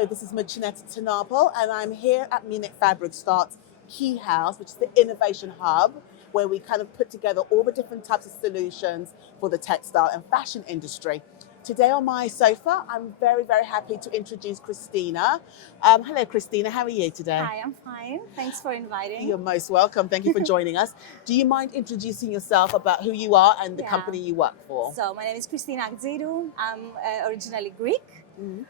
Hello, this is Muchaneta to Napel, and I'm here at Munich Fabric Start's Key House, which is the innovation hub, where we kind of put together all the different types of solutions for the textile and fashion industry. Today on my sofa, I'm very, very happy to introduce Christina. Hello, Christina. How are you today? Hi, I'm fine. Thanks for inviting. You're most welcome. Thank you for joining us. Do you mind introducing yourself about who you are and the Yeah. company you work for? So, my name is Christina Agtzidou. I'm originally Greek, Mhm.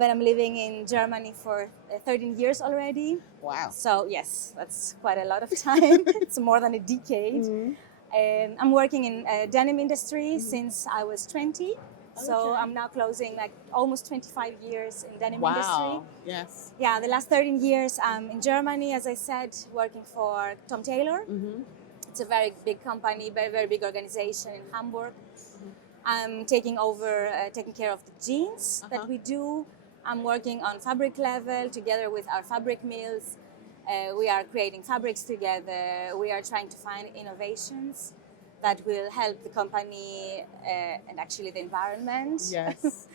but I'm living in Germany for 13 years already. Wow. So, yes, that's quite a lot of time. It's more than a decade. Mhm. And I'm working in denim industry since I was 20. So Okay. I'm now closing like almost 25 years in denim Wow. industry. Yes. Yeah, the last 13 years I'm in Germany, as I said, working for Tailor. Mhm. It's a very big company, very, very big organization in Hamburg. I'm taking over, taking care of the jeans that we do. I'm working on fabric level together with our fabric mills. We are creating fabrics together. We are trying to find innovations that will help the company and actually the environment. Yes.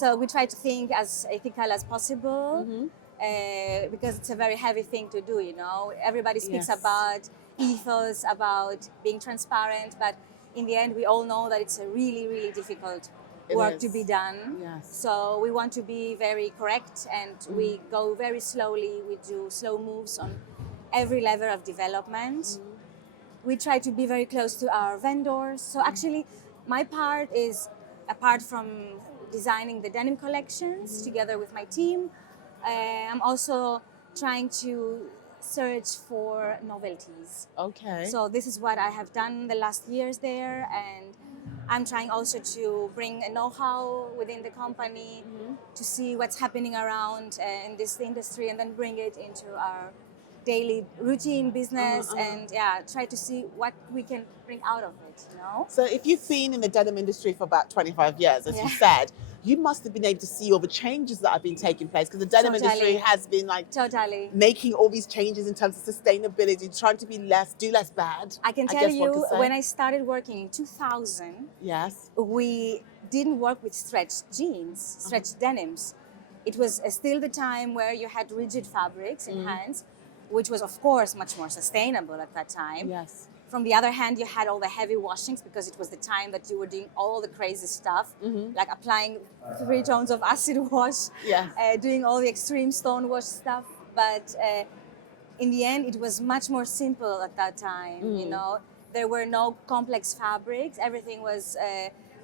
So we try to think as ethical as possible. Mhm. Because it's a very heavy thing to do, you know. Everybody speaks Yes. about ethos, about being transparent, but in the end, we all know that it's a really, really difficult It work to is. be done. Yes. So we want to be very correct, and we go very slowly. We do slow moves on every level of development. We try to be very close to our vendors. So actually, my part is, apart from designing the denim collections together with my team, I'm also trying to search for novelties. Okay. So this is what I have done the last years there, and I'm trying also to bring a know-how within the company to see what's happening around in this industry, and then bring it into our daily routine business, and try to see what we can bring out of it, you know? So if you've been in the denim industry for about 25 years, as you Yeah. said, you must have been able to see all the changes that have been taking place, because the denim industry Totally. has been like Totally. making all these changes in terms of sustainability, trying to be do less bad. I can tell guess one you, could say. when I started working in 2000, Yes. we didn't work with stretched jeans, stretched denims. It was still the time where you had rigid fabrics in hands, which was, of course, much more sustainable at that time. Yes. From the other hand, you had all the heavy washings, because it was the time that you were doing all the crazy stuff, like applying 3 tones of acid wash, Yes. doing all the extreme stone wash stuff. But in the end, it was much more simple at that time. You know, there were no complex fabrics. Everything was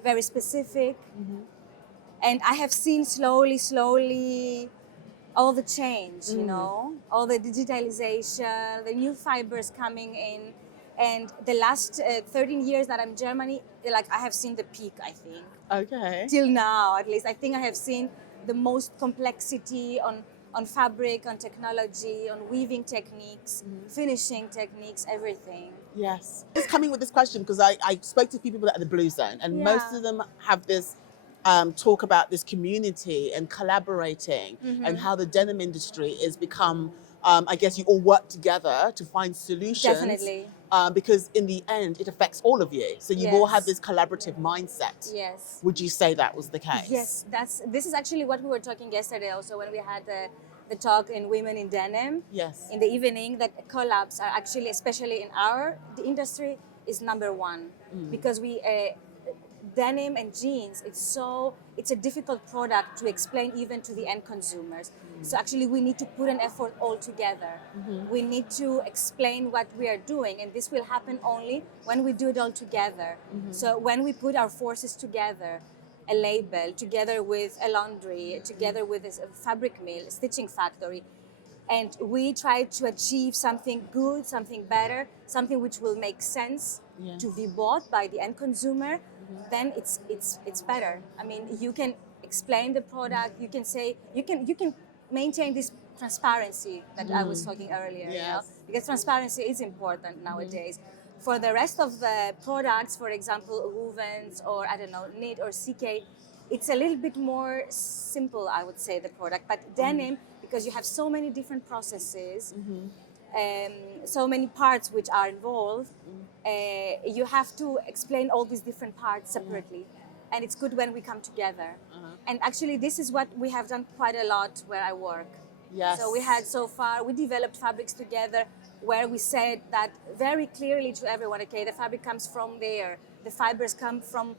very specific. And I have seen slowly all the change, you know, all the digitalization, the new fibers coming in. And the last 13 years that I'm in Germany, like, I have seen the peak, I think. Okay. Till now, at least, I think I have seen the most complexity on fabric, on technology, on weaving techniques, finishing techniques, everything. Yes. Just coming with this question, because I spoke to people at the Blue Zone, and most Yeah. of them have this talk about this community and collaborating, and how the denim industry is become, I guess you all work together to find solutions. Definitely. Because in the end, it affects all of you. So you all have Yes. this collaborative mindset. Yes. Would you say that was the case? Yes, this is actually what we were talking yesterday also, when we had the talk in Women in Denim. Yes. In the evening, that collabs are actually, especially in the industry, is number one. Because we denim and jeans, it's a difficult product to explain even to the end consumers. So actually we need to put an effort all together. We need to explain what we are doing, and this will happen only when we do it all together. So when we put our forces together, a label, together with a laundry, together with a fabric mill, a stitching factory, and we try to achieve something good, something better, something which will make sense to be bought by the end consumer, then it's better. I mean, you can explain the product, you can say, you can maintain this transparency that I was talking earlier, you know, Yes. because transparency is important nowadays. For the rest of the products, for example, wovens or, I don't know, knit or CK, it's a little bit more simple, I would say, the product. But denim, because you have so many different processes, so many parts which are involved, you have to explain all these different parts separately. And it's good when we come together. And actually, this is what we have done quite a lot where I work. Yes. So we developed fabrics together where we said that very clearly to everyone, okay, the fabric comes from there, the fibers come from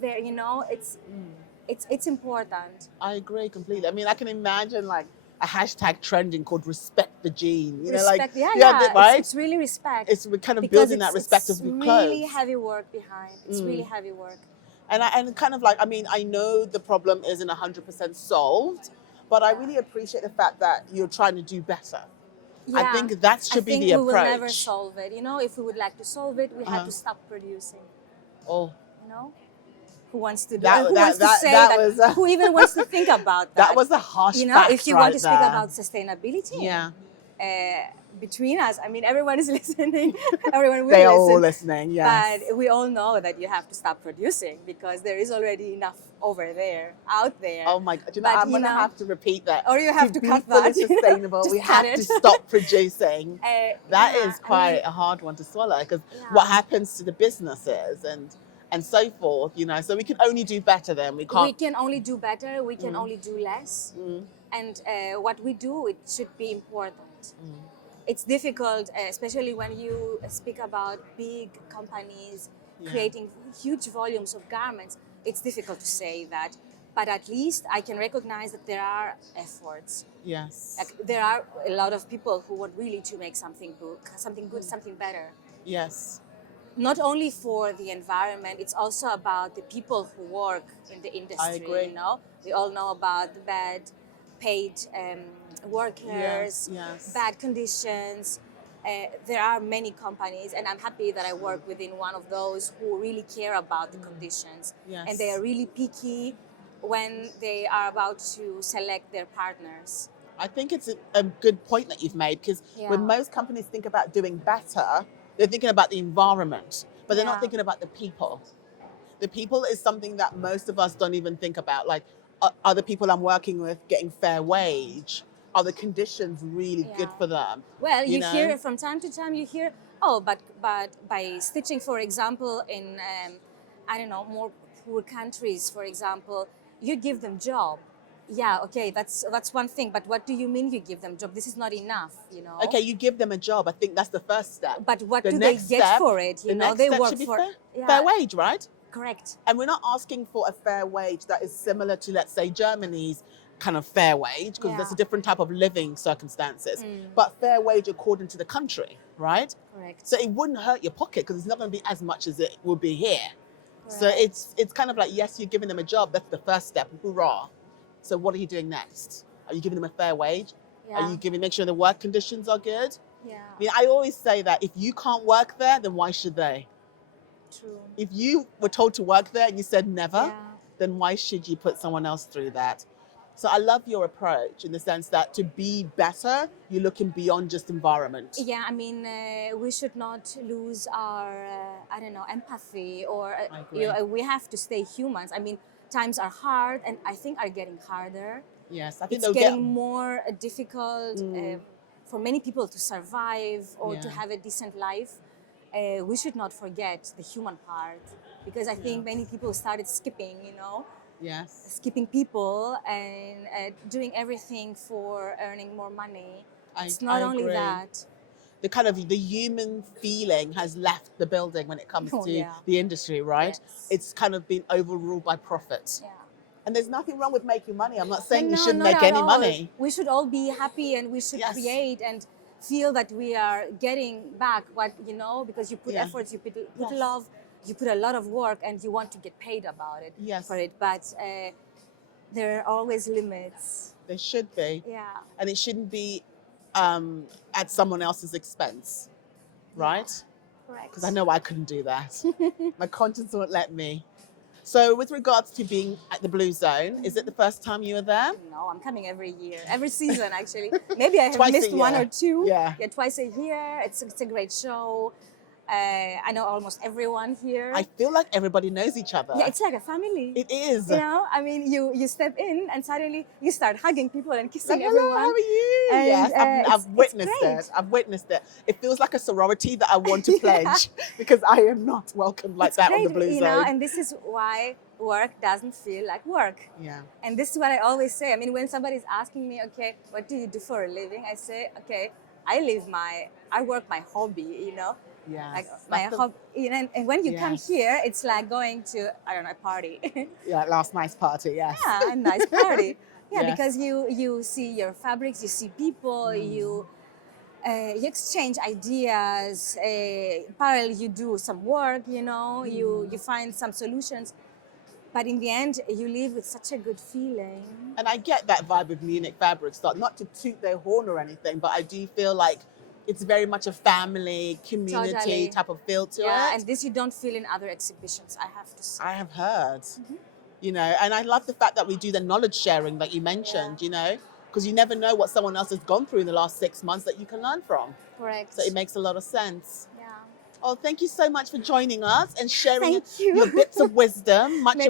there, you know, it's important. I agree completely. I mean, I can imagine like a hashtag trending called "Respect the Jean." You know, like Respect, yeah, right? it's really respect. We're kind of because building that respect of it's your really clothes. heavy work behind. It's really heavy work. And kind of like, I mean, I know the problem isn't 100% solved, but I really appreciate the fact that you're trying to do better. I Yeah, think that should be the we will approach. never solve it. You know, if we would like to solve it, we have to stop producing. Oh, You know, who wants to do That- it? Who that- wants to that- say that that? was, Who even wants to think about that? that was a harsh You know, fact if you right want to speak there. about sustainability, Yeah. between us, I mean, everyone is listening. Everyone will They are listen. all listening, yes. But we all know that you have to stop producing because there is already enough over there, out there. Oh my God, you know, But, I'm going to have to repeat that. Or you have to be cut fully that, you know, sustainable, just we cut have to it. stop producing. That Yeah, is quite I mean, a hard one to swallow because Yeah. what happens to the businesses and so forth, you know, so we can only do better then. We can't. we can only do better, we can only do less. And what we do, it should be important. It's difficult, especially when you speak about big companies creating huge volumes of garments. It's difficult to say that, but at least I can recognize that there are efforts. Yes. Like, there are a lot of people who want really to make something good, something better. Yes. Not only for the environment, it's also about the people who work in the industry. agree. You know, we all know about the bad paid workers, Yes. bad conditions. There are many companies, and I'm happy that I work within one of those who really care about the conditions. Yes. And they are really picky when they are about to select their partners. I think it's a good point that you've made because when most companies think about doing better, they're thinking about the environment, but they're not thinking about the people. The people is something that most of us don't even think about. Like, are the people I'm working with getting fair wage? Are the conditions really good for them? Well, you know? hear from time to time, you hear, oh, but by stitching, for example, in, I don't know, more poor countries, for example, you give them job. Yeah, okay, that's one thing. But what do you mean you give them job? This is not enough, you know. Okay, you give them a job. I think that's the first step. But what The do they next get step- for it? You the know, next they step work should be for fair wage, right? Correct. And we're not asking for a fair wage that is similar to, let's say, Germany's kind of fair wage, because that's a different type of living circumstances. But fair wage according to the country, right? Correct. So it wouldn't hurt your pocket because it's not going to be as much as it would be here. So Correct. it's kind of like, yes, you're giving them a job. That's the first step. Hoorah. So what are you doing next? Are you giving them a fair wage? Are you make sure the work conditions are good? Yeah. I mean, I always say that if you can't work there, then why should they? True. If you were told to work there and you said never, Yeah. then why should you put someone else through that? So I love your approach in the sense that to be better, you're looking beyond just environment. Yeah, I mean, we should not lose our, I don't know, empathy, or I agree. we have to stay humans. I mean, times are hard, and I think are getting harder. Yes, I think It's they'll getting get. more difficult for many people to survive or to Yeah. have a decent life. We should not forget the human part, because I think many people started skipping, you know, Yes. skipping people and doing everything for earning more money. It's not I only agree. that. The human feeling has left the building when it comes Oh, to yeah. the industry, right? Yes. It's kind of been overruled by profit. Yeah. And there's nothing wrong with making money. I'm not saying you No, shouldn't not make at any all. money. We should all be happy, and we should Yes. create and feel that we are getting back what, you know, because you put Yeah. efforts, you put Yes. love, you put a lot of work, and you want to get paid about it. Yes. For it. But there are always limits. There should be. Yeah. And it shouldn't be at someone else's expense, right? Correct. Because I know I couldn't do that. My conscience won't let me. So with regards to being at the Blue Zone, is it the first time you were there? No, I'm coming every year, every season actually. Maybe I have Twice a missed one year. or two. Yeah. Twice a year. It's a great show. I know almost everyone here. I feel like everybody knows each other. Yeah, it's like a family. It is. You know, I mean, you step in and suddenly you start hugging people and kissing Like, hello, everyone. how are you? And, Yes, I've it's witnessed great. it. I've witnessed it. It feels like a sorority that I want to pledge because I am not welcomed like It's that great, on the Blue you Zone. know, and this is why work doesn't feel like work. Yeah. And this is what I always say. I mean, when somebody's asking me, okay, what do you do for a living? I say, okay, I work my hobby, you know, Yes. like my hobby, you know, and when you come Yes. here, it's like going to, I don't know, a party. Yeah, last night's party, yes. Yeah, a nice party. Yeah, Yes. because you see your fabrics, you see people, you exchange ideas. Parallel, you do some work. You know, you find some solutions. But in the end, you leave with such a good feeling. And I get that vibe with Munich Fabric Start, not to toot their horn or anything, but I do feel like it's very much a family, community Totally. type of feel to Yeah, it. and this you don't feel in other exhibitions, I have to say. I have heard, you know, and I love the fact that we do the knowledge sharing that you mentioned, you know, because you never know what someone else has gone through in the last 6 months that you can learn from. Correct. So it makes a lot of sense. Yeah. Oh, thank you so much for joining us and sharing Thank you. your bits of wisdom. Much Maybe